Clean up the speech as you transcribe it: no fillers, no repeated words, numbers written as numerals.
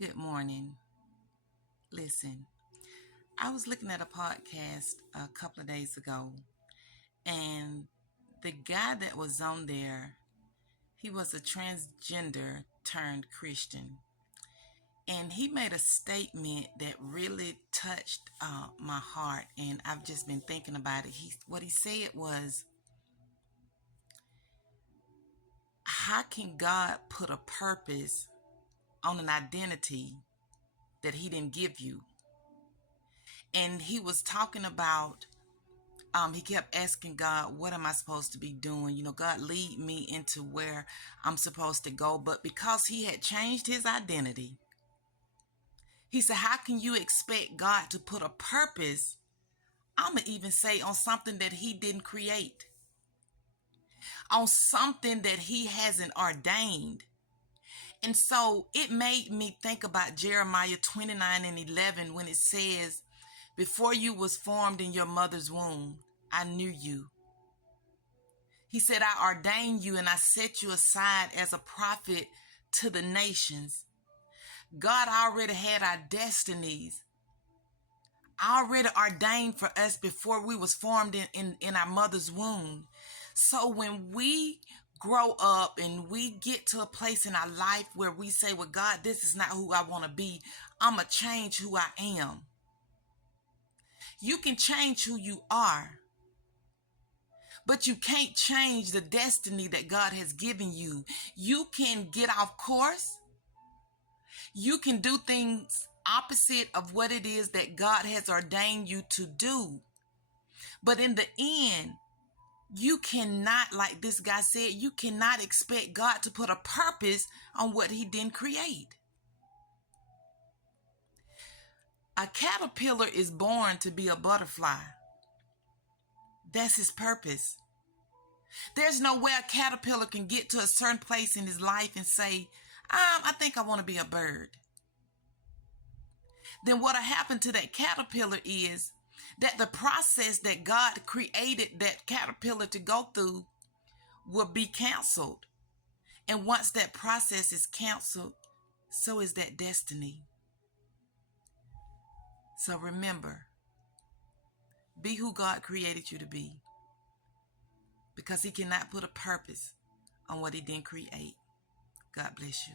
Good morning. Listen, I was looking at a podcast a couple of days ago, and the guy that was on there, he was a transgender turned Christian. And he made a statement that really touched my heart, and I've just been thinking about it. What he said was, how can God put a purpose on an identity that he didn't give you? And he was talking about he kept asking God, what am I supposed to be doing? God, lead me into where I'm supposed to go. But because he had changed his identity, he said, how can you expect God to put a purpose, I'm going to even say, on something that he didn't create, on something that he hasn't ordained? And so it made me think about Jeremiah 29:11 when it says, before you was formed in your mother's womb, I knew you. He said, I ordained you and I set you aside as a prophet to the nations. God already had our destinies already ordained for us before we was formed in our mother's womb. So when we grow up and we get to a place in our life where we say, well, God, this is not who I want to be. I'm going to change who I am. You can change who you are, but you can't change the destiny that God has given you. You can get off course. You can do things opposite of what it is that God has ordained you to do. But in the end, you cannot, like this guy said, you cannot expect God to put a purpose on what he didn't create. A caterpillar is born to be a butterfly. That's his purpose. There's no way a caterpillar can get to a certain place in his life and say, I think I want to be a bird. Then what'll happen to that caterpillar is that the process that God created that caterpillar to go through will be canceled. And once that process is canceled, so is that destiny. So remember, be who God created you to be, because he cannot put a purpose on what he didn't create. God bless you.